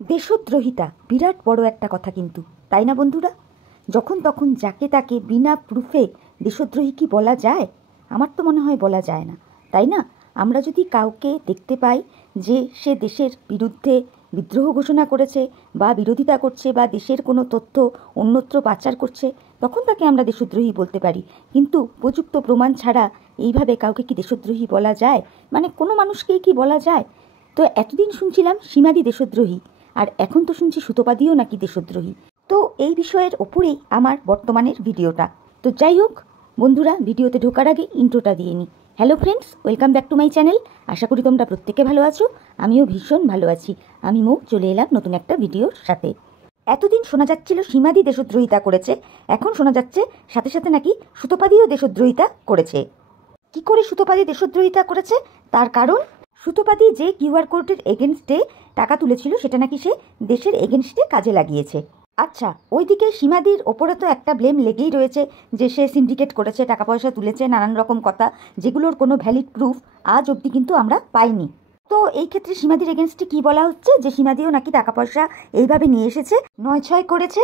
দেশদ্রোহিতা বিরাট বড় একটা কথা কিন্তু, তাই না বন্ধুরা? যখন তখন যাকে তাকে বিনা প্রুফে দেশদ্রোহী কি বলা যায়? আমার তো মনে হয় বলা যায় না, তাই না? আমরা যদি কাউকে দেখতে পাই যে সে দেশের বিরুদ্ধে বিদ্রোহ ঘোষণা করেছে বা বিরোধিতা করছে বা দেশের কোনো তথ্য অন্যত্র পাচার করছে, তখন তাকে আমরা দেশদ্রোহী বলতে পারি। কিন্তু উপযুক্ত প্রমাণ ছাড়া এইভাবে কাউকে কি দেশদ্রোহী বলা যায়? মানে কোনো মানুষকেই কি বলা যায়? তো এতদিন শুনছিলাম সীমাদি দেশদ্রোহী, আর এখন তো শুনছি সুতপাদিও নাকি দেশদ্রোহী। তো এই বিষয়ের ওপরেই আমার বর্তমানের ভিডিওটা। তো যাই হোক বন্ধুরা, ভিডিওতে ঢোকার আগে ইন্ট্রোটা দিয়ে নিই। Hello friends, welcome back to my channel. আশা করি তোমরা প্রত্যেকে ভালো আছো, আমিও ভীষণ ভালো আছি। আমি মৌ চলে এলাম নতুন একটা ভিডিওর সাথে। এতদিন শোনা যাচ্ছিল সীমাদি দেশদ্রোহিতা করেছে, এখন শোনা যাচ্ছে সাথে সাথে নাকি সুতপাদিও দেশদ্রোহিতা করেছে। কি করে সুতপাদি দেশদ্রোহিতা করেছে? তার কারণ, সুতপাদি যে কিউআর কোডের এগেনস্টে টাকা তুলেছিল সেটা নাকি সে দেশের এগেনস্টে কাজে লাগিয়েছে। আচ্ছা, ওইদিকে সীমাদির ওপরে তো একটা ব্লেম লেগেই রয়েছে যে সে সিন্ডিকেট করেছে, টাকা পয়সা তুলেছে, নানান রকম কথা, যেগুলোর কোনো ভ্যালিড প্রুফ আজ অবধি কিন্তু আমরা পাইনি। তো এই ক্ষেত্রে সীমাদির এগেনস্টে কি বলা হচ্ছে? যে সীমাদিও নাকি টাকা পয়সা এইভাবে নিয়ে এসেছে, নয় ছয় করেছে,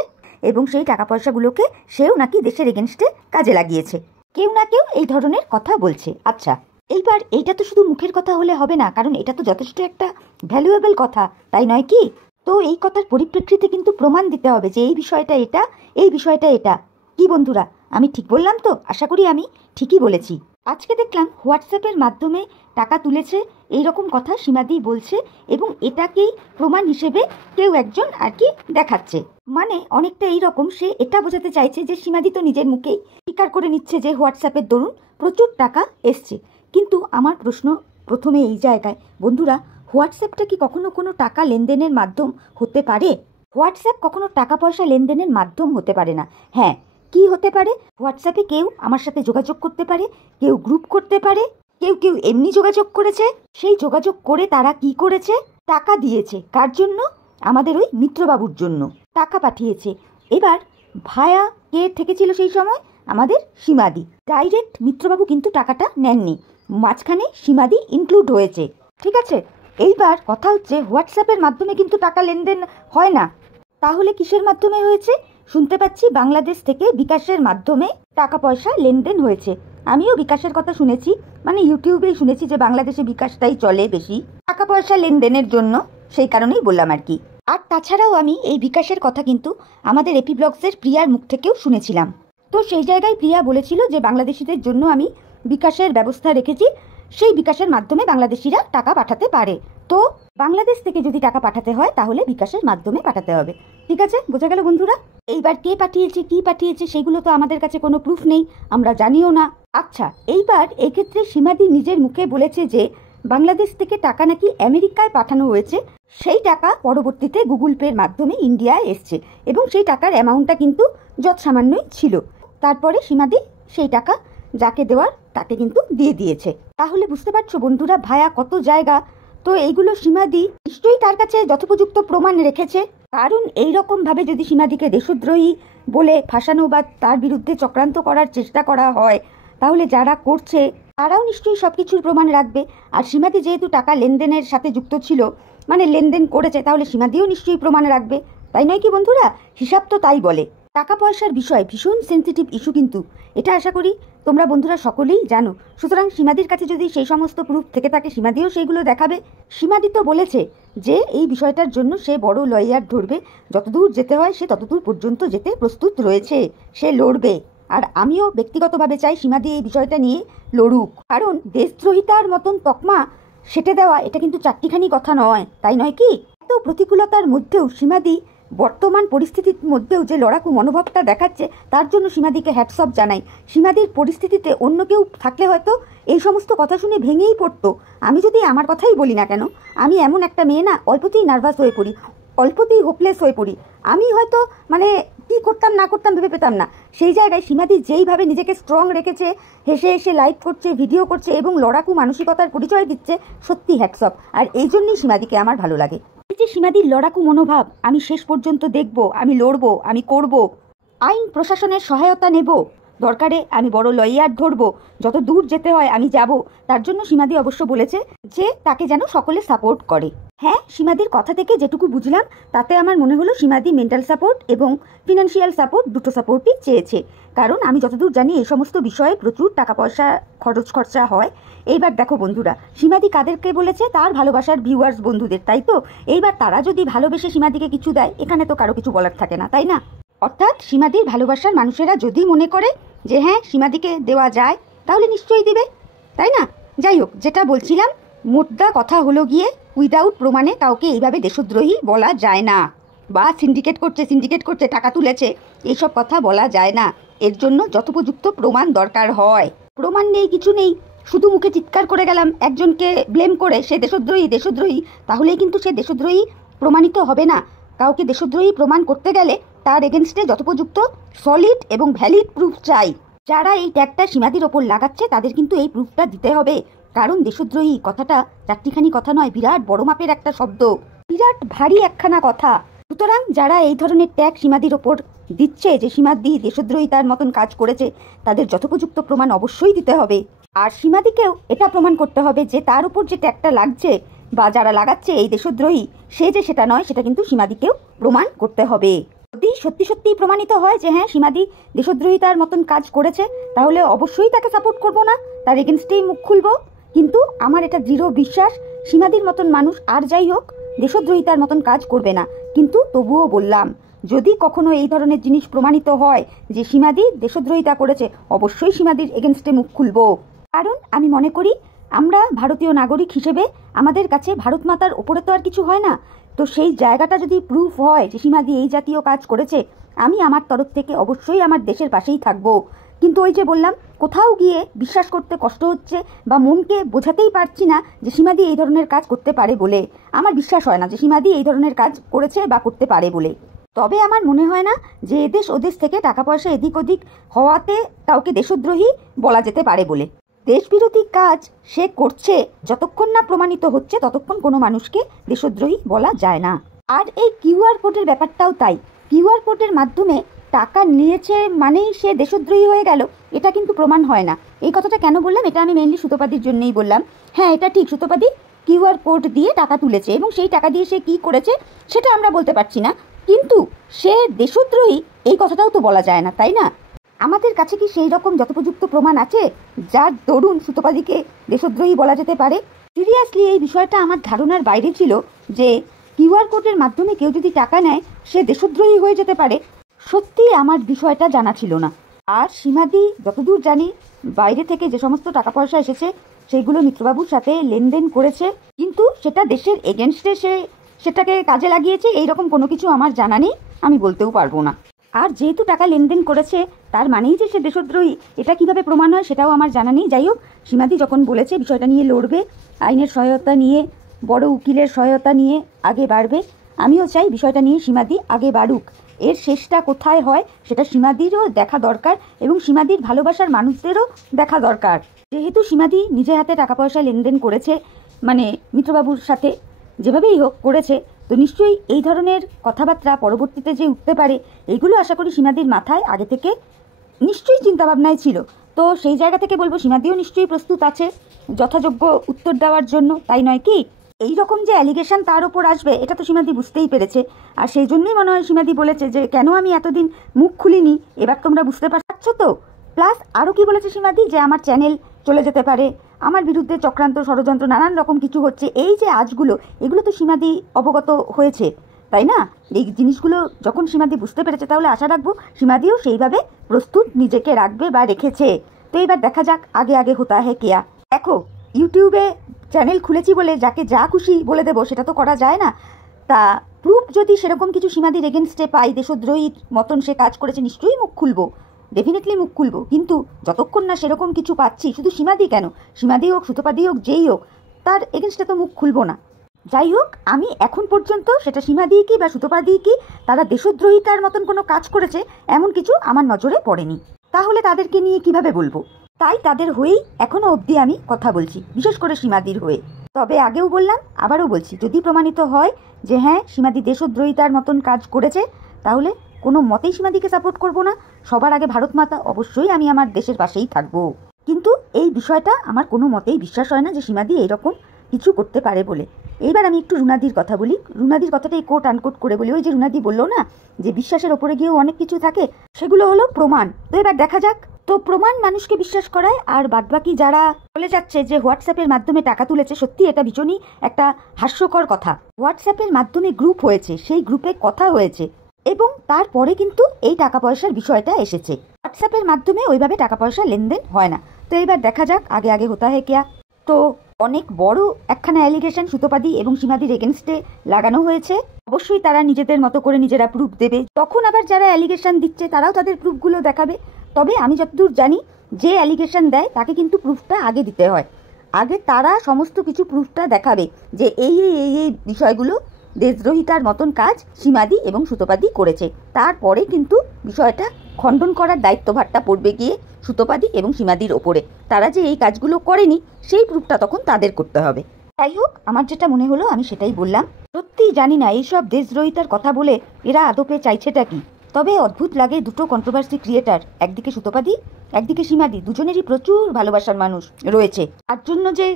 এবং সেই টাকা পয়সাগুলোকে সেও নাকি দেশের এগেনস্টে কাজে লাগিয়েছে। কেউ না কেউ এই ধরনের কথা বলছে। আচ্ছা, এইবার এইটা তো শুধু মুখের কথা হলে হবে না, কারণ এটা তো যথেষ্ট একটা ভ্যালুয়েবল কথা, তাই নয় কি? তো এই কথার পরিপ্রেক্ষিতে কিন্তু প্রমাণ দিতে হবে যে এই বিষয়টা এটা, এই বিষয়টা এটা। কি বন্ধুরা, আমি ঠিক বললাম তো? আশা করি আমি ঠিকই বলেছি। আজকে দেখলাম হোয়াটসঅ্যাপের মাধ্যমে টাকা তুলেছে এই রকম কথা সীমাদি বলছে, এবং এটাকেই প্রমাণ হিসেবে কেউ একজন আর কি দেখাচ্ছে। মানে অনেকটা এইরকম সে এটা বোঝাতে চাইছে যে সীমাদি তো নিজের মুখেই স্বীকার করে নিচ্ছে যে হোয়াটসঅ্যাপের দরুন প্রচুর টাকা এসছে। কিন্তু আমার প্রশ্ন প্রথমে এই জায়গায়, বন্ধুরা, হোয়াটসঅ্যাপটা কি কখনো কোনো টাকা লেনদেনের মাধ্যম হতে পারে? হোয়াটসঅ্যাপ কখনো টাকা পয়সা লেনদেনের মাধ্যম হতে পারে না। হ্যাঁ, কি হতে পারে? হোয়াটসঅ্যাপে কেউ আমার সাথে যোগাযোগ করতে পারে, কেউ গ্রুপ করতে পারে, কেউ কেউ এমনি যোগাযোগ করেছে। সেই যোগাযোগ করে তারা কি করেছে? টাকা দিয়েছে। কার জন্য? আমাদের ওই মিত্রবাবুর জন্য টাকা পাঠিয়েছে। এবার ভায়া কে ঠেকেছিল সেই সময়? আমাদের সীমাদি। ডাইরেক্ট মিত্রবাবু কিন্তু টাকাটা নেননি, মাঝখানে সীমাদি ইনক্লুড হয়েছে। ঠিক আছে, এইবার কথা হচ্ছে হোয়াটসঅ্যাপের মাধ্যমে কিন্তু টাকা লেনদেন হয় না। তাহলে কিসের মাধ্যমে হয়েছে? শুনতে পাচ্ছি বাংলাদেশ থেকে বিকাশের মাধ্যমে টাকা পয়সা লেনদেন হয়েছে। আমিও বিকাশের কথা শুনেছি, মানে ইউটিউবেই শুনেছি যে বাংলাদেশে বিকাশটাই চলে বেশি টাকা পয়সা লেনদেনের জন্য, সেই কারণেই বললাম আর কি। আর তাছাড়াও আমি এই বিকাশের কথা কিন্তু আমাদের এপি ব্লগসের প্রিয়ার মুখ থেকেও শুনেছিলাম। তো সেই জায়গায় প্রিয়া বলেছিল যে বাংলাদেশিদের জন্য আমি বিকাশের ব্যবস্থা রেখেছি, সেই বিকাশের মাধ্যমে বাংলাদেশিরা টাকা পাঠাতে পারে। তো বাংলাদেশ থেকে যদি টাকা পাঠাতে হয় তাহলে বিকাশের মাধ্যমে পাঠাতে হবে। ঠিক আছে, বোঝা গেল বন্ধুরা? এইবার কে পাঠিয়েছে, কি পাঠিয়েছে, সেগুলো তো আমাদের কাছে কোনো প্রুফ নেই, আমরা জানিও না। আচ্ছা, এইবার এক্ষেত্রে সীমাদি নিজের মুখে বলেছে যে বাংলাদেশ থেকে টাকা নাকি আমেরিকায় পাঠানো হয়েছে, সেই টাকা পরবর্তীতে গুগল পের মাধ্যমে ইন্ডিয়ায় এসছে, এবং সেই টাকার অ্যামাউন্টটা কিন্তু যৎ সামান্যই ছিল। তারপরে সীমাদি সেই টাকা যাকে দেওয়ার তাকে কিন্তু দিয়ে দিয়েছে। তাহলে বুঝতে পারছো বন্ধুরা, ভায়া কত জায়গা। তো এইগুলো সীমাদি নিশ্চয়ই তার কাছে যথোপযুক্ত প্রমাণ রেখেছে, কারণ এইরকম ভাবে যদি সীমাদিকে দেশদ্রোহী বলে ফাঁসানো বা তার বিরুদ্ধে চক্রান্ত করার চেষ্টা করা হয়, তাহলে যারা করছে তারাও নিশ্চয়ই সব কিছুর প্রমাণ রাখবে। আর সীমাদি যেহেতু টাকা লেনদেনের সাথে যুক্ত ছিল, মানে লেনদেন করেছে, তাহলে সীমাদিও নিশ্চয়ই প্রমাণ রাখবে, তাই নয় কি বন্ধুরা? হিসাব তো তাই বলে। টাকা পয়সার বিষয় ভীষণ সেন্সিটিভ ইস্যু কিন্তু, এটা আশা করি তোমরা বন্ধুরা সকলেই জানো। সুতরাং সীমাদির কাছে যদি সেই সমস্ত প্রুফ থেকে থাকে, সীমাদিও সেইগুলো দেখাবে। সীমাদি তো বলেছে যে এই বিষয়টার জন্য সে বড় লয়ার ধরবে, যতদূর যেতে হয় সে ততদূর পর্যন্ত যেতে প্রস্তুত রয়েছে, সে লড়বে। আর আমিও ব্যক্তিগতভাবে চাই সীমাদি এই বিষয়টা নিয়ে লড়ুক, কারণ দেশদ্রোহিতার মতন তকমা সেটে দেওয়া এটা কিন্তু চারটিখানি কথা নয়, তাই নয় কি? এত প্রতিকূলতার মধ্যেও সীমাদি বর্তমান পরিস্থিতির মধ্যেও যে লড়াকু মনোভাবটা দেখাচ্ছে, তার জন্য সীমাদিকে হ্যাটস অফ জানাই। সীমাদির পরিস্থিতিতে অন্য কেউ থাকলে হয়তো এই সমস্ত কথা শুনে ভেঙেই পড়তো। আমি যদি আমার কথাই বলি না কেন, আমি এমন একটা মেয়ে না, অল্পতেই নার্ভাস হয়ে পড়ি, অল্পতেই হোপলেস হয়ে পড়ি। আমি হয়তো মানে কি করতাম না করতাম ভেবে পেতাম না। সেই জায়গায় সীমাদি যেইভাবে নিজেকে স্ট্রং রেখেছে, হেসে হেসে লাইভ করছে, ভিডিও করছে এবং লড়াকু মানসিকতার পরিচয় দিচ্ছে, সত্যি হ্যাটস অফ। আর এই জন্যই সীমাদিকে আমার ভালো লাগে। এই যে সীমাদির লড়াকু মনোভাব, আমি শেষ পর্যন্ত দেখব, আমি লড়বো, আমি করব, আইন প্রশাসনের সহায়তা নেব, দরকারে আমি বড় লয়ার ধরবো, যত দূর যেতে হয় আমি যাব। তার জন্য সীমাদি অবশ্য বলেছে যে তাকে যেন সকলে সাপোর্ট করে। হ্যাঁ, সীমাদির কথা থেকে যেটুকু বুঝলাম তাতে আমার মনে হলো সীমাদি মেন্টাল সাপোর্ট এবং ফিনান্সিয়াল সাপোর্ট দুটো সাপোর্টই চেয়েছে। কারণ আমি যতদূর জানি এই সমস্ত বিষয়ে প্রচুর টাকা পয়সা খরচা হয়। এইবার দেখো বন্ধুরা, সীমাদি কাদেরকে বলেছে? তার ভালোবাসার ভিউয়ার্স বন্ধুদের, তাই তো? এইবার তারা যদি ভালোবেসে সীমাদিকে কিছু দেয়, এখানে তো কারো কিছু বলার থাকে না, তাই না? অর্থাৎ সীমাদির ভালোবাসার মানুষেরা যদি মনে করে যে হ্যাঁ সীমাদিকে দেওয়া যায়, তাহলে নিশ্চয়ই দিবে, তাই না? যাই হোক, যেটা বলছিলাম, মোদ্দা কথা হলো গিয়ে উইদাউট প্রমাণে কাউকে এইভাবে দেশদ্রোহী বলা যায় না, বা সিন্ডিকেট করছে টাকা তুলেছে, এইসব কথা বলা যায় না। এর জন্য যথোপযুক্ত প্রমাণ দরকার হয়। প্রমাণ নেই, কিছু নেই, শুধু মুখে চিৎকার করে গেলাম একজনকে ব্লেম করে সে দেশদ্রোহী, তাহলেই কিন্তু সে দেশদ্রোহী প্রমাণিত হবে না। কাউকে দেশদ্রোহী প্রমাণ করতে গেলে তার এগেনস্টে যথোপযুক্ত সলিড এবং ভ্যালিড প্রুফ চাই। যারা এই ট্যাগটা সীমাদির ওপর লাগাচ্ছে তাদের কিন্তু এই প্রুফটা দিতে হবে, কারণ দেশদ্রোহী কথাটা চারটিখানি কথা নয়, বিরাট বড় মাপের একটা শব্দ, বিরাট ভারী একখানা কথা। সুতরাং যারা এই ধরনের ট্যাগ সীমাদির ওপর দিচ্ছে যে সীমাদি দেশদ্রোহিতার মতন কাজ করেছে, তাদের যথোপযুক্ত প্রমাণ অবশ্যই দিতে হবে। আর সীমাদিকেও এটা প্রমাণ করতে হবে যে তার উপর যে ট্যাগটা লাগছে বা যারা লাগাচ্ছে এই দেশদ্রোহী, সে যে সেটা নয়, সেটা কিন্তু সীমাদিকেও প্রমাণ করতে হবে। যদি সত্যি প্রমাণিত হয় যে হ্যাঁ সীমাদি দেশদ্রোহিতার মতন কাজ করেছে, তাহলে অবশ্যই তাকে সাপোর্ট করব না, তার এগেনস্টেই মুখ খুলব। কিন্তু আমার এটা দৃঢ় বিশ্বাস সীমাদির মতন মানুষ আর যাই হোক দেশদ্রোহিতার মতন কাজ করবে না। কিন্তু তবুও বললাম, যদি কখনো এই ধরনের জিনিস প্রমাণিত হয় যে সীমাদি দেশদ্রোহিতা করেছে, অবশ্যই সীমাদির এগেনস্টে মুখ খুলব। কারণ আমি মনে করি আমরা ভারতীয় নাগরিক হিসেবে আমাদের কাছে ভারত মাতার ওপরে তো আর কিছু হয় না। তো সেই জায়গাটা যদি প্রুফ হয় যে সীমাদি এই জাতীয় কাজ করেছে, আমি আমার তরফ থেকে অবশ্যই আমার দেশের পাশেই থাকবো। কিন্তু ওই যে বললাম, কোথাও গিয়ে বিশ্বাস করতে কষ্ট হচ্ছে বা মনকে বোঝাতেই পারছি না যে সীমাদি এই ধরনের কাজ করতে পারে বলে। আমার বিশ্বাস হয় না যে সীমাদি এই ধরনের কাজ করেছে বা করতে পারে বলে। তবে আমার মনে হয় না যে এদেশ ওদেশ থেকে টাকা পয়সা এদিক ওদিক হওয়াতে কাউকে দেশদ্রোহী বলা যেতে পারে বলে। দেশবিরোধী কাজ সে করছে যতক্ষণ না প্রমাণিত হচ্ছে, ততক্ষণ কোনো মানুষকে দেশদ্রোহী বলা যায় না। আর এই কিউআর কোডের ব্যাপারটাও তাই। কিউআর কোডের মাধ্যমে টাকা নিয়েছে মানেই সে দেশদ্রোহী হয়ে গেল, এটা কিন্তু প্রমাণ হয় না। এই কথাটা কেন বললাম? এটা আমি মেনলি সুতোপাদির জন্যই বললাম। হ্যাঁ, এটা ঠিক, সুতোপাদি কিউআর কোড দিয়ে টাকা তুলেছে এবং সেই টাকা দিয়ে সে কী করেছে সেটা আমরা বলতে পারছি না, কিন্তু সে দেশদ্রোহী এই কথাটাও তো বলা যায় না, তাই না? আমাদের কাছে কি সেই রকম যথোপযুক্ত প্রমাণ আছে যার দরুন সুতোপাদিকে দেশদ্রোহী বলা যেতে পারে? সিরিয়াসলি এই বিষয়টা আমার ধারণার বাইরে ছিল যে কিউআর কোডের মাধ্যমে কেউ যদি টাকা নেয় সে দেশদ্রোহী হয়ে যেতে পারে। সত্যি আমার বিষয়টা জানা ছিল না। আর সীমাদি যতদূর জানি বাইরে থেকে যে সমস্ত টাকা পয়সা এসেছে সেইগুলো মিত্রবাবুর সাথে লেনদেন করেছে, কিন্তু সেটা দেশের এগেনস্টে সে সেটাকে কাজে লাগিয়েছে এইরকম কোনো কিছু আমার জানা নেই, আমি বলতেও পারবো না। আর যেহেতু টাকা লেনদেন করেছে তার মানেই যে সে দেশদ্রোহী, এটা কিভাবে প্রমাণ হয় সেটাও আমার জানা নেই। যাই হোক, সীমাদি যখন বলেছে বিষয়টা নিয়ে লড়বে, আইনের সহায়তা নিয়ে, বড় উকিলের সহায়তা নিয়ে আগে বাড়বে, আমিও চাই বিষয়টা নিয়ে সীমাদি আগে বাড়ুক। এর শেষটা কোথায় হয় সেটা সীমাদিরও দেখা দরকার এবং সীমাদির ভালোবাসার মানুষদেরও দেখা দরকার। যেহেতু সীমাদি নিজে হাতে টাকা পয়সা লেনদেন করেছে, মানে মিত্রবাবুর সাথে যেভাবেই হোক করেছে, তো নিশ্চয়ই এই ধরনের কথাবার্তা পরবর্তীতে যে উঠতে পারে, এইগুলো আশা করি সীমাদির মাথায় আগে থেকে নিশ্চয়ই চিন্তাভাবনায় ছিল। তো সেই জায়গা থেকে বলবো সীমাদিও নিশ্চয়ই প্রস্তুত আছে যথাযোগ্য উত্তর দেওয়ার জন্য, তাই নয় কি? এই রকম যে অ্যালিগেশন তার ওপর আসবে এটা তো সীমাদি বুঝতেই পেরেছে। আর সেই জন্যই মনে হয় সীমাদি বলেছে যে কেন আমি এতদিন মুখ খুলিনি, এবার তোমরা বুঝতে পারছো তো। প্লাস আরও কি বলেছে সীমাদি, যে আমার চ্যানেল চলে যেতে পারে, আমার বিরুদ্ধে চক্রান্ত ষড়যন্ত্র নানান রকম কিছু হচ্ছে। এই যে আজগুলো, এগুলো তো সীমাদি অবগত হয়েছে, তাই না? এই জিনিসগুলো যখন সীমাদি বুঝতে পেরেছে, তাহলে আশা রাখবো সীমাদিও সেইভাবে প্রস্তুত নিজেকে রাখবে বা রেখেছে। তো এবার দেখা যাক আগে আগে হতা হ্যায় কেয়া। দেখো, ইউটিউবে চ্যানেল খুলেছি বলে যাকে যা খুশি বলে দেবো সেটা তো করা যায় না। তা প্রুফ যদি সেরকম কিছু সীমাদির এগেনস্টে পাই, দেশদ্রোহীর মতন সে কাজ করেছে, নিশ্চয়ই মুখ খুলবো, ডেফিনেটলি মুখ খুলবো। কিন্তু যতক্ষণ না সেরকম কিছু পাচ্ছি, শুধু সীমাদি কেন, সীমাদি হোক, সুতোপাদি হোক, যেই হোক, তার এগেনস্টে তো মুখ খুলবো না। যাই হোক, আমি এখন পর্যন্ত সেটা সীমাদি কি বা সুতোপাদি কি তারা দেশদ্রোহিতার মতন কোনো কাজ করেছে এমন কিছু আমার নজরে পড়েনি। তাহলে তাদেরকে নিয়ে কিভাবে বলবো? তাই তাদের হয়েই এখনও অবধি আমি কথা বলছি, বিশেষ করে সীমাদির হয়ে। তবে আগেও বললাম, আবারও বলছি, যদি প্রমাণিত হয় যে হ্যাঁ সীমাদি দেশদ্রোহিতার মতন কাজ করেছে, তাহলে কোনো মতেই সীমাদিকে সাপোর্ট করব না। সবার আগে ভারত মাতা, অবশ্যই আমি আমার দেশের পাশেই থাকবো। কিন্তু এই বিষয়টা আমার কোনো মতেই বিশ্বাস হয় না যে সীমাদি এরকম কিছু করতে পারে বলে। এইবার আমি একটু রুনাদির কথা বলি। রুনাদির কথাটাই কোট আনকোট করে বলি। ওই যে রুনাদি বললো না যে বিশ্বাসের ওপরে গিয়েও অনেক কিছু থাকে, সেগুলো হলো প্রমাণ। তো এবার দেখা যাক। তো প্রমাণ মানুষকে বিশ্বাস করায়। আর বাদবাকি যারা বলে যাচ্ছে যে হোয়াটসঅ্যাপের মাধ্যমে টাকা তুলেছে, সত্যি এটা ভীষণই একটা হাস্যকর কথা। হোয়াটসঅ্যাপের মাধ্যমে গ্রুপ হয়েছে, সেই গ্রুপে কথা হয়েছে এবং তারপরে কিন্তু এই টাকা পয়সার বিষয়টা এসেছে। হোয়াটসঅ্যাপের মাধ্যমে ওইভাবে টাকা পয়সা লেনদেন হয় না। তো এবার দেখা যাক, আগে আগে হতা হে কিয়া। তো অনেক বড় একখানা অ্যালিগেশন সুতোপাদি এবং সীমাদির এগেনস্টে লাগানো হয়েছে। অবশ্যই তারা নিজেদের মতো করে নিজেরা প্রুফ দেবে, তখন আবার যারা অ্যালিগেশন দিচ্ছে তারাও তাদের প্রুফগুলো দেখাবে। তবে আমি যতদূর জানি, যে অ্যালিগেশন দেয় তাকে কিন্তু প্রুফটা আগে দিতে হয়। আগে তারা সমস্ত কিছু প্রুফটা দেখাবে যে এই এই এই এই বিষয়গুলো দেশদ্রোহিতার মতন কাজ সীমাদি এবং সুতোপাদি করেছে। তারপরে কিন্তু বিষয়টা খণ্ডন করার দায়িত্বভারটা পড়বে গিয়ে সুতোপাদি এবং সীমাদির ওপরে। তারা যে এই কাজগুলো করেনি সেই প্রুফটা তখন তাদের করতে হবে। যাই হোক, আমার যেটা মনে হলো আমি সেটাই বললাম। সত্যিই জানি না এইসব দেশদ্রোহিতার কথা বলে এরা আদপে চাইছেটা কি। তবে অদ্ভুত লাগে, দুটো কন্ট্রোভার্সি ক্রিয়েটার, একদিকে সুতোপাদি একদিকে সীমাদি, দুজনেরই প্রচুর ভালোবাসার মানুষ রয়েছে। তার জন্য যে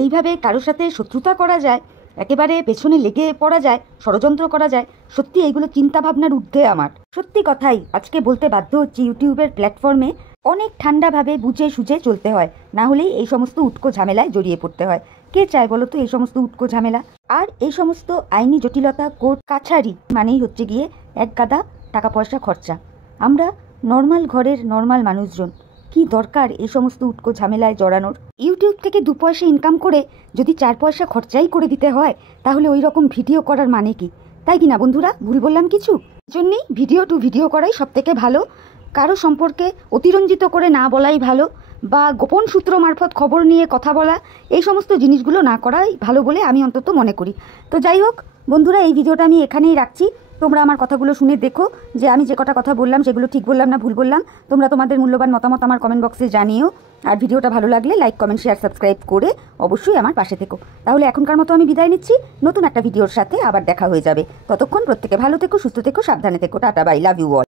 এইভাবে কারোর সাথে শত্রুতা করা যায়, একেবারে পেছনে লেগে পড়া যায়, ষড়যন্ত্র করা যায়, সত্যি এইগুলো চিন্তা ভাবনার ঊর্ধ্বে আমার। সত্যি কথাই আজকে বলতে বাধ্য হচ্ছি, ইউটিউবের প্ল্যাটফর্মে অনেক ঠান্ডাভাবে বুঝে সুঝে চলতে হয়, না হলেই এই সমস্ত উটকো ঝামেলায় জড়িয়ে পড়তে হয়। কে চায় বলো তো এই সমস্ত উটকো ঝামেলা? আর এই সমস্ত আইনি জটিলতা, কোর্ট কাছারি মানেই হচ্ছে গিয়ে এক গাদা টাকা পয়সা খরচা। আমরা নর্মাল ঘরের নর্মাল মানুষজন, কি দরকার এই সমস্ত উটকো ঝামেলায় জড়ানোর? ইউটিউব থেকে 2 পয়সা ইনকাম করে যদি 4 পয়সা খরচাই করে দিতে হয়, তাহলে ওই রকম ভিডিও করার মানে কি? তাই কি না বন্ধুরা? ভুল বললাম কিছু? জন্যই ভিডিও টু ভিডিও করাই সব থেকে ভালো। কারো সম্পর্কে অতিরঞ্জিত করে না বলাই ভালো, বা গোপন সূত্র মারফত খবর নিয়ে কথা বলা, এই সমস্ত জিনিসগুলো না করাই ভালো বলে আমি অন্তত মনে করি। তো যাই হোক বন্ধুরা, এই ভিডিওটা আমি এখানেই রাখছি। তোমরা আমার কথাগুলো শুনে দেখো যে আমি যে কটা কথা বললাম সেগুলো ঠিক বললাম না ভুল বললাম। তোমরা তোমাদের মূল্যবান মতামত আমার কমেন্ট বক্সে জানিও। আর ভিডিওটা ভালো লাগলে লাইক, কমেন্ট, শেয়ার, সাবস্ক্রাইব করে অবশ্যই আমার পাশে থেকো। তাহলে এখনকার মতো আমি বিদায় নিচ্ছি। নতুন একটা ভিডিওর সাথে আবার দেখা হয়ে যাবে। ততক্ষণ প্রত্যেকে ভালো থেকো, সুস্থ থেকো, সাবধানে থেকো। Tata, bye, love you all.